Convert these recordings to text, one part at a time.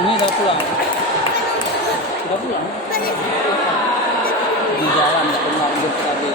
Ini udah pulang. Udah pulang. Di jalan nggak pernah hidup tadi.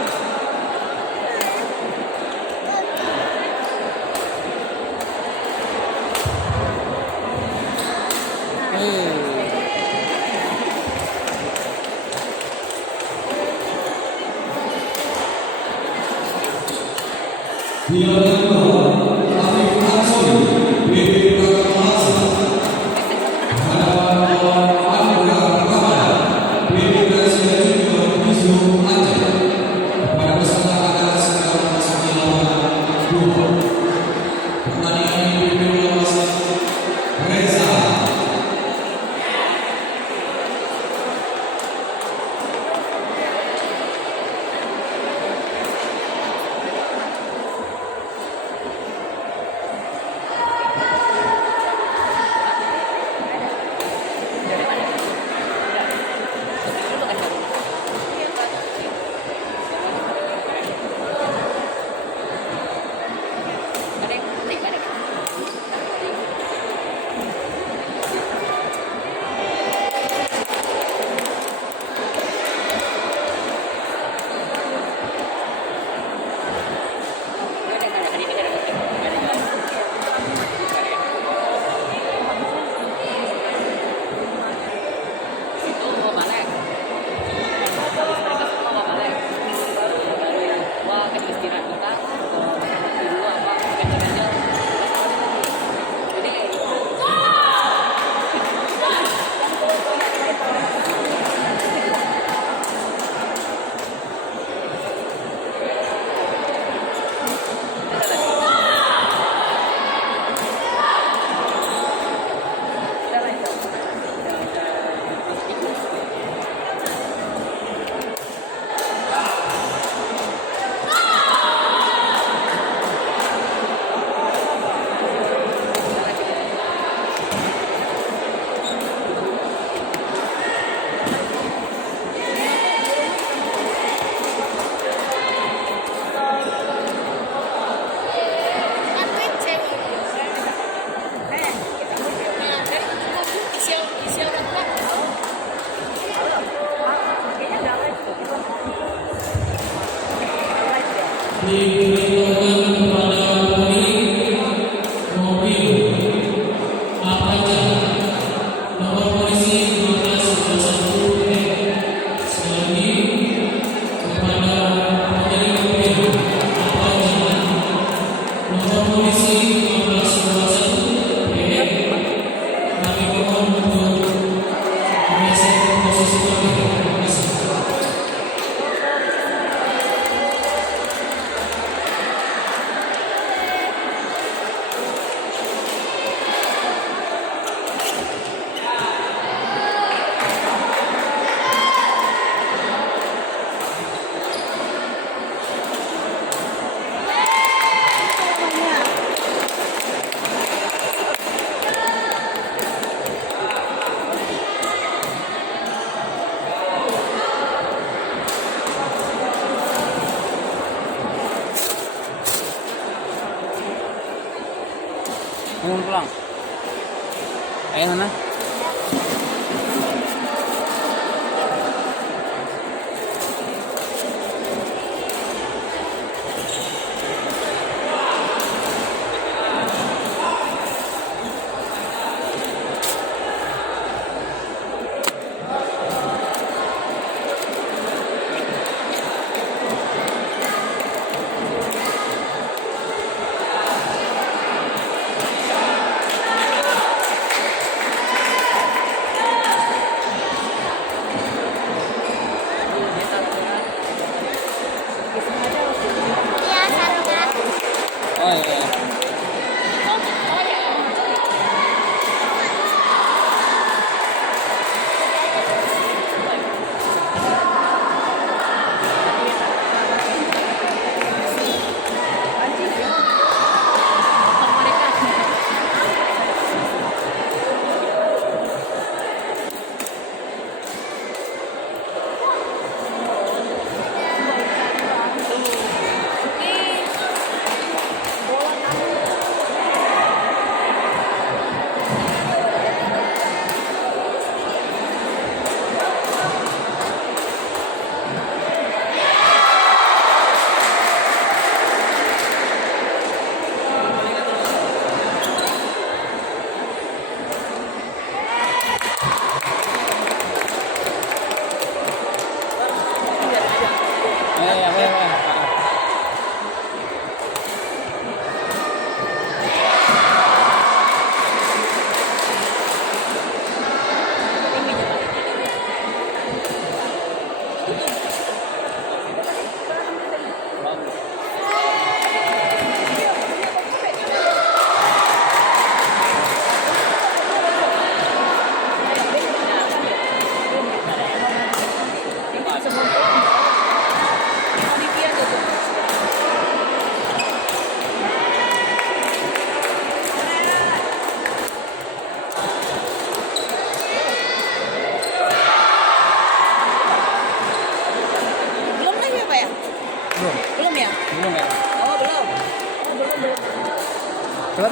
Mau pulang. Ayo mana?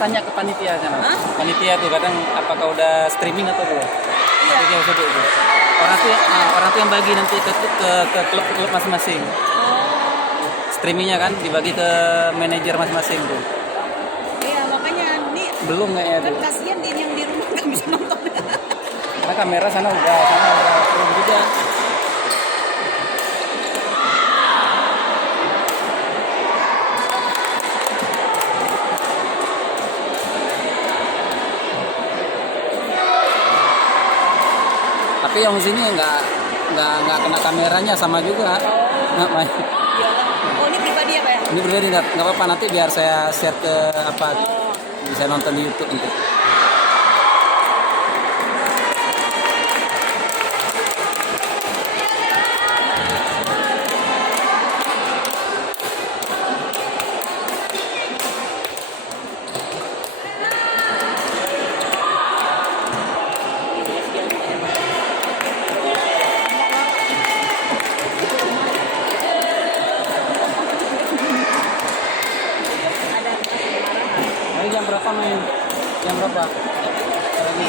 tanya ke panitia sana. Hah? Panitia tuh kadang apakah udah streaming atau belum? Panitia sebut tuh. Orang tuh yang bagi nanti ke klub masing-masing. Streamingnya kan dibagi ke manajer masing-masing tuh. Iya, makanya ini Belum kayaknya kan tuh. kasihan dia yang di rumah nggak bisa nonton. Karena kamera sana udah belum juga. Tapi yang sini nggak kena kameranya sama juga. Nggak main. Iyalah. Oh, ini pribadi ya, Pak ya? Ini berbeda nggak apa-apa nanti biar saya share ke apa Oh. bisa nonton di YouTube nanti. Ada kemarahan. Ini jam berapa main? Jam berapa? Lagi.